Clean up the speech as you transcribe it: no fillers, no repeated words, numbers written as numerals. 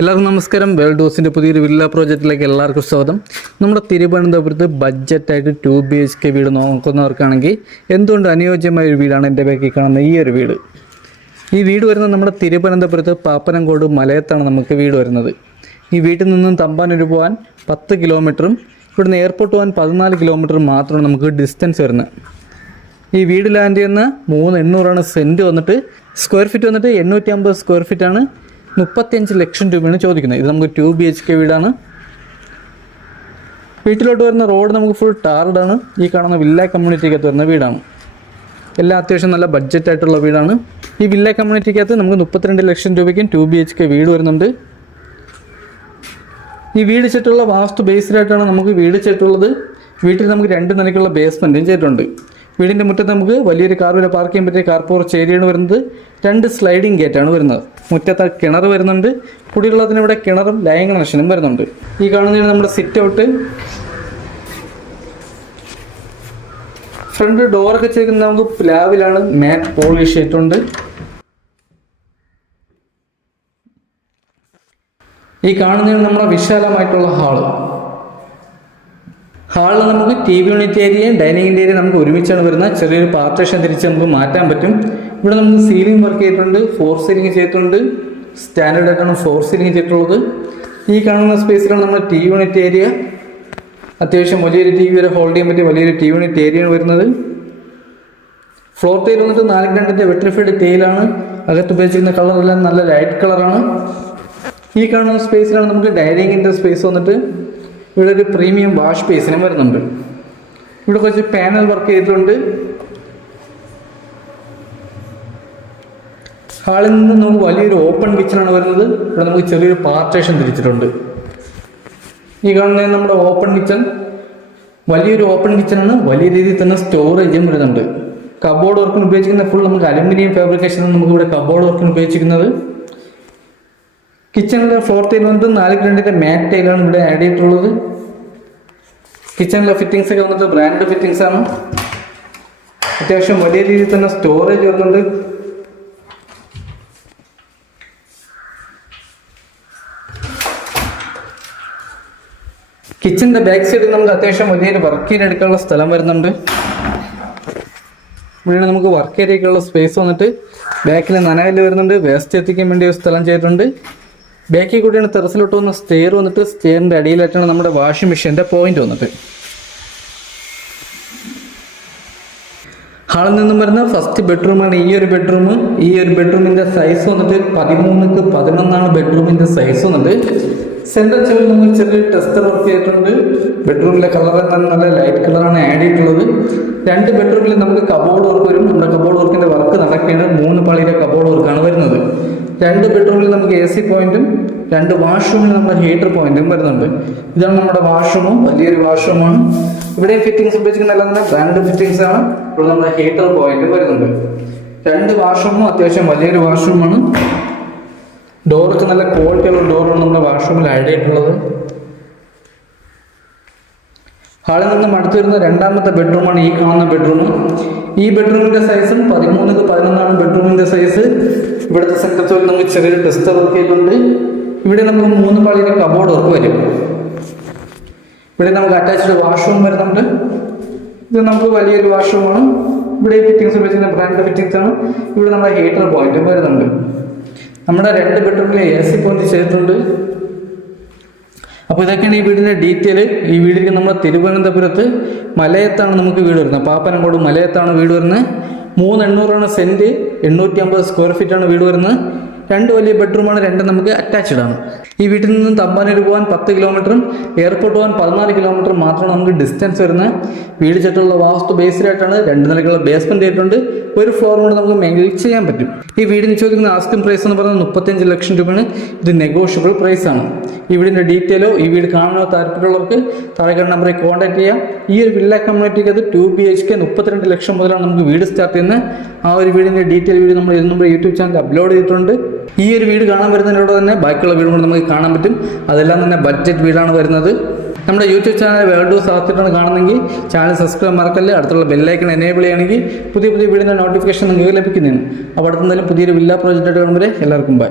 എല്ലാവർക്കും നമസ്കാരം. വേൾഡ് ഹൗസിൻ്റെ പുതിയൊരു വില്ല പ്രോജക്റ്റിലേക്ക് എല്ലാവർക്കും സ്വാഗതം. നമ്മുടെ തിരുവനന്തപുരത്ത് ബഡ്ജറ്റായിട്ട് 2 BHK വീട് നോക്കുന്നവർക്കാണെങ്കിൽ എന്തുകൊണ്ട് അനുയോജ്യമായ ഒരു വീടാണ് എൻ്റെ ബാക്കിൽ കാണുന്ന ഈ ഒരു വീട്. ഈ വീട് വരുന്നത് നമ്മുടെ തിരുവനന്തപുരത്ത് പാപ്പനംകോട് മലയത്താണ് നമുക്ക് വീട് വരുന്നത്. ഈ വീട്ടിൽ നിന്നും തമ്പാനൂർ പോകാൻ 10 കിലോമീറ്ററും ഇവിടുന്ന് എയർപോർട്ട് പോകാൻ 14 കിലോമീറ്ററും മാത്രമാണ് നമുക്ക് ഡിസ്റ്റൻസ് വരുന്നത്. ഈ വീട് ലാൻഡ് ചെയ്യുന്ന 3,800 സെൻറ്റ് വന്നിട്ട് സ്ക്വയർ ഫീറ്റ് വന്നിട്ട് 850 സ്ക്വയർ ഫീറ്റാണ്. 35 ലക്ഷം രൂപയാണ് ചോദിക്കുന്നത്. ഇത് നമുക്ക് 2 BHK വീടാണ്. വീട്ടിലോട്ട് വരുന്ന റോഡ് നമുക്ക് ഫുൾ ടാർഡാണ്. ഈ കാണുന്ന വില്ല കമ്മ്യൂണിറ്റിക്കകത്ത് വരുന്ന വീടാണ്. എല്ലാം അത്യാവശ്യം നല്ല ബഡ്ജറ്റായിട്ടുള്ള വീടാണ്. ഈ വില്ല കമ്മ്യൂണിറ്റിക്കകത്ത് നമുക്ക് 32 ലക്ഷം രൂപയ്ക്കും 2 BHK വീട് വരുന്നുണ്ട്. ഈ വീട് ചെയ്തിട്ടുള്ള വാസ്തു ബേസ്ഡായിട്ടാണ് നമുക്ക് വീട് ചെയ്തിട്ടുള്ളത്. വീട്ടിൽ നമുക്ക് 2 നിലയ്ക്കുള്ള ബേസ്മെൻറ്റും ചെയ്തിട്ടുണ്ട്. വീടിൻ്റെ മുറ്റത്ത് നമുക്ക് വലിയൊരു കാർ വരെ പാർക്ക് ചെയ്യാൻ പറ്റിയ കാർ പോർച്ച് ഏരിയയാണ് വരുന്നത്. 2 സ്ലൈഡിങ് ഗേറ്റാണ് വരുന്നത്. മുറ്റത്ത് കിണർ വരുന്നുണ്ട്. കുടിവെള്ളത്തിന് ഇവിടെ കിണറും ലൈൻ കണക്ഷനും വരുന്നുണ്ട്. ഈ കാണുന്നതാണ് നമ്മുടെ സിറ്റ് ഔട്ട്. ഫ്രണ്ട് ഡോറൊക്കെ ചെയ്തിരിക്കുന്നത് നമുക്ക് പ്ലാവിലാണ്. മാറ്റ് പോളിഷ് ചെയ്തിട്ടുണ്ട്. ഈ കാണുന്നതാണ് നമ്മുടെ വിശാലമായിട്ടുള്ള ഹാളിൽ നമുക്ക് TV യൂണിറ്റ് ഏരിയയും ഡൈനിങ്ങിൻ്റെ ഏരിയ നമുക്ക് ഒരുമിച്ചാണ് വരുന്നത്. ചെറിയൊരു പാർട്ടീഷൻ തിരിച്ച് നമുക്ക് മാറ്റാൻ പറ്റും. ഇവിടെ നമുക്ക് സീലിംഗ് വർക്ക് ചെയ്തിട്ടുണ്ട്, 4 സീലിംഗ് ചെയ്തിട്ടുണ്ട്. സ്റ്റാൻഡേർഡ് ആയിട്ടാണ് 4 സീലിംഗ് ചെയ്തിട്ടുള്ളത്. ഈ കാണുന്ന സ്പേസിലാണ് നമ്മുടെ TV യൂണിറ്റ് ഏരിയ. അത്യാവശ്യം വലിയൊരു TV വരെ ഹോൾഡ് ചെയ്യാൻ പറ്റിയ വലിയൊരു TV യൂണിറ്റ് ഏരിയയാണ് വരുന്നത്. ഫ്ലോർ ടൈൽ വന്നിട്ട് 4x2 വെട്രിഫൈഡ് ടൈലാണ്. അകത്ത് ഉപയോഗിച്ചിരിക്കുന്ന കളറെല്ലാം നല്ല ലൈറ്റ് കളറാണ്. ഈ കാണുന്ന സ്പേസിലാണ് നമുക്ക് ഡൈനിങ്ങിൻ്റെ സ്പേസ് വന്നിട്ട് ഇവിടെ ഒരു പ്രീമിയം വാഷ് ബേസിനും വരുന്നുണ്ട്. ഇവിടെ കുറച്ച് പാനൽ വർക്ക് ചെയ്തിട്ടുണ്ട്. ഹാളിൽ നിന്ന് നമുക്ക് വലിയൊരു ഓപ്പൺ കിച്ചണാണ് വരുന്നത്. ഇവിടെ നമുക്ക് ചെറിയൊരു പാർട്ടീഷൻ തിരിച്ചിട്ടുണ്ട്. ഈ കാണുന്നത് നമ്മുടെ ഓപ്പൺ കിച്ചൺ. വലിയൊരു ഓപ്പൺ കിച്ചണാണ്. വലിയ രീതിയിൽ തന്നെ സ്റ്റോറേജും വരുന്നുണ്ട്. കബോർഡ് വർക്കിന് ഉപയോഗിച്ചിരിക്കുന്ന ഫുൾ നമുക്ക് അലുമിനിയം ഫാബ്രിക്കേഷനാണ് നമുക്ക് ഇവിടെ കബോർഡ് വർക്കിന് ഉപയോഗിച്ചിരിക്കുന്നത്. കിച്ചണിലെ ഫ്ലോർ ടൈൽ വന്നിട്ട് 4x2 മാറ്റ് ടൈലാണ് ഇവിടെ ആഡ് ചെയ്തിട്ടുള്ളത്. കിച്ചണിലെ ഫിറ്റിങ്സ് ഒക്കെ വന്നിട്ട് ബ്രാൻഡ് ഫിറ്റിങ്സ് ആണ്. അത്യാവശ്യം വലിയ രീതിയിൽ തന്നെ സ്റ്റോറേജ് വരുന്നുണ്ട്. കിച്ചണിന്റെ ബാക്ക് സൈഡിൽ നമുക്ക് അത്യാവശ്യം വലിയൊരു വർക്ക് ഏരിയ എടുക്കാനുള്ള സ്ഥലം വരുന്നുണ്ട്. ഇവിടെ നമുക്ക് വർക്ക് ഏരിയക്കുള്ള സ്പേസ് വന്നിട്ട് ബാക്കിൽ നനകല്ല് വരുന്നുണ്ട്. വേസ്റ്റ് എത്തിക്കാൻ വേണ്ടി ഒരു സ്ഥലം ചെയ്തിട്ടുണ്ട്. ബാക്കിൽ കൂടിയാണ് ടെറസിലോട്ട് വന്ന സ്റ്റെയർ വന്നിട്ട് സ്റ്റെയറിൻ്റെ അടിയിലായിട്ടാണ് നമ്മുടെ വാഷിംഗ് മെഷീൻ്റെ പോയിന്റ് വന്നിട്ട്. ഹാളിൽ നിന്നും വരുന്ന ഫസ്റ്റ് ബെഡ്റൂമാണ് ഈ ഒരു ബെഡ്റൂം. ഈ ഒരു ബെഡ്റൂമിൻ്റെ സൈസ് വന്നിട്ട് 13x11 ബെഡ്റൂമിൻ്റെ സൈസ് വന്നിട്ട്. സെൻട്രൽ ചെവിൽ നമുക്ക് ചെറിയൊരു ടെസ്റ്റർ വർക്ക് ചെയ്തിട്ടുണ്ട്. ബെഡ്റൂമിലെ കളർ നല്ല ലൈറ്റ് കളറാണ് ആഡ് ചെയ്തിട്ടുള്ളത്. 2 ബെഡ്റൂമിൽ നമുക്ക് കബോർഡ് വർക്ക് വരും. നമ്മുടെ കബോർഡ് വർക്കിൻ്റെ വർക്ക് നടക്കുകയാണ്. 3 പാളിയുടെ കബോർഡ് വർക്കാണ് വരുന്നത്. 2 ബെഡ്റൂമിൽ നമുക്ക് AC പോയിന്റും 2 വാഷ്റൂമിൽ നമ്മുടെ ഹീറ്റർ പോയിന്റും വരുന്നുണ്ട്. ഇതാണ് നമ്മുടെ വാഷ്റൂമും. വലിയൊരു വാഷ്റൂമാണ്. ഇവിടെ ഫിറ്റിംഗ്സ് ഉപയോഗിച്ചിരിക്കുന്ന എല്ലാം തന്നെ ബ്രാൻഡ് ഫിറ്റിംഗ്സ് ആണ്. ഇവിടെ നമ്മുടെ ഹീറ്റർ പോയിന്റും വരുന്നുണ്ട്. 2 വാഷ്റൂമും അത്യാവശ്യം വലിയൊരു വാഷ്റൂമാണ്. ഡോറൊക്കെ നല്ല ക്വാളിറ്റിയുള്ള ഡോറാണ് നമ്മുടെ വാഷ്റൂമിൽ ആഡ് ചെയ്തിട്ടുള്ളത്. ഹാളിൽ നിന്നും അടുത്ത് വരുന്ന 2ാമത്തെ ബെഡ്റൂമാണ് ഈ കാണുന്ന ബെഡ്റൂം. ഈ ബെഡ്റൂമിന്റെ സൈസും 13x11 ബെഡ്റൂമിന്റെ സൈസ്. ഇവിടുത്തെ സെറ്റപ്പിൽ നമുക്ക് ചെറിയൊരു ടെസ്റ്റർ വർക്ക് ചെയ്തിട്ടുണ്ട്. ഇവിടെ നമുക്ക് 3 പാളിയുടെ കബോർഡ് വർക്ക് വരും. ഇവിടെ നമുക്ക് അറ്റാച്ച്ഡ് വാഷ്റൂം വരുന്നുണ്ട്. ഇത് നമുക്ക് വലിയൊരു വാഷ്റൂമാണ്. ഇവിടെ ഫിറ്റിംഗ്സ് ഉപയോഗിക്കുന്ന ബ്രാൻഡ് ഫിറ്റിംഗ്സ് ആണ്. ഇവിടെ നമ്മുടെ ഹീറ്റർ പോയിന്റും വരുന്നുണ്ട്. നമ്മുടെ 2 ബെഡ്റൂമിലെ AC പോയിന്റ് ചെയ്തിട്ടുണ്ട്. അപ്പോൾ ഇതൊക്കെയാണ് ഈ വീടിൻ്റെ ഡീറ്റെയിൽ. ഈ വീടിന് നമ്മൾ തിരുവനന്തപുരത്ത് മലയത്താണ് നമുക്ക് വീട് വരുന്നത്. പാപ്പനംകോട് മലയത്താണ് വീട് വരുന്നത്. 3,800 സെൻറ്റ്, 850 സ്ക്വയർ ഫീറ്റാണ് വീട് വരുന്നത്. 2 വലിയ ബെഡ്റൂമാണ്. 2 നമുക്ക് അറ്റാച്ച്ഡ് ആണ്. ഈ വീട്ടിൽ നിന്നും തമ്പാനൂർ പോകാൻ 10 കിലോമീറ്ററും എയർപോർട്ട് പോകാൻ 14 കിലോമീറ്റർ മാത്രമാണ് നമുക്ക് ഡിസ്റ്റൻസ് വരുന്നത്. വീട് ചുറ്റുള്ള വാസ്തു ബേസ്ഡായിട്ടാണ്. 2 നിലയ്ക്കുള്ള ബേസ്മെന്റ് ആയിട്ടുണ്ട്. ഒരു ഫ്ലോർ കൊണ്ട് നമുക്ക് മെയിൻറ്റെയിൻ ചെയ്യാൻ പറ്റും. ഈ വീടിന് ചോദിക്കുന്ന ആസ്കിംഗ് പ്രൈസ് എന്ന് പറയുന്നത് 35 ലക്ഷം രൂപയാണ്. ഇത് നെഗോഷ്യബിൾ പ്രൈസ് ആണ്. ഈ വീടിൻ്റെ ഡീറ്റെയിലോ ഈ വീട് കാണാനോ താല്പര്യമുള്ളവർക്ക് താഴെ കാണുന്ന നമ്പറിൽ കോൺടാക്ട് ചെയ്യാം. ഈ ഒരു വില്ല കമ്മ്യൂണിറ്റിക്ക് 2 BHK 32 ലക്ഷം മുതലാണ് നമുക്ക് വീട് സ്റ്റാർട്ട് ചെയ്യുന്നത്. ആ ഒരു വീടിൻ്റെ ഡീറ്റെയിൽ വീഡിയോ നമ്മൾ നമ്മുടെ യൂട്യൂബ് ചാനൽ അപ്ലോഡ് ചെയ്തിട്ടുണ്ട്. ഈ ഒരു വീട് കാണാൻ വരുന്നതിനോട് തന്നെ ബാക്കിയുള്ള വീടും കൂടെ നമുക്ക് കാണാൻ പറ്റും. അതെല്ലാം തന്നെ ബഡ്ജറ്റ് വീടാണ് വരുന്നത്. നമ്മുടെ യൂട്യൂബ് ചാനൽ വേൾഡ് ഹൗസ് ആർത്തിട്ടാണ് കാണുന്നെങ്കിൽ ചാനൽ സബ്സ്ക്രൈബ് മറക്കല്ലേ. അടുത്തുള്ള ബെല്ലൈക്കൺ എനേബിൾ ചെയ്യുകയാണെങ്കിൽ പുതിയ വീഡിയോയുടെ നോട്ടിഫിക്കേഷൻ നിങ്ങൾക്ക് ലഭിക്കുന്നതാണ്. അപ്പോൾ അടുത്തെന്തായാലും പുതിയൊരു വില്ല പ്രോജക്റ്റ് ആയിട്ട് കാണുമ്പോൾ എല്ലാവർക്കും ബൈ.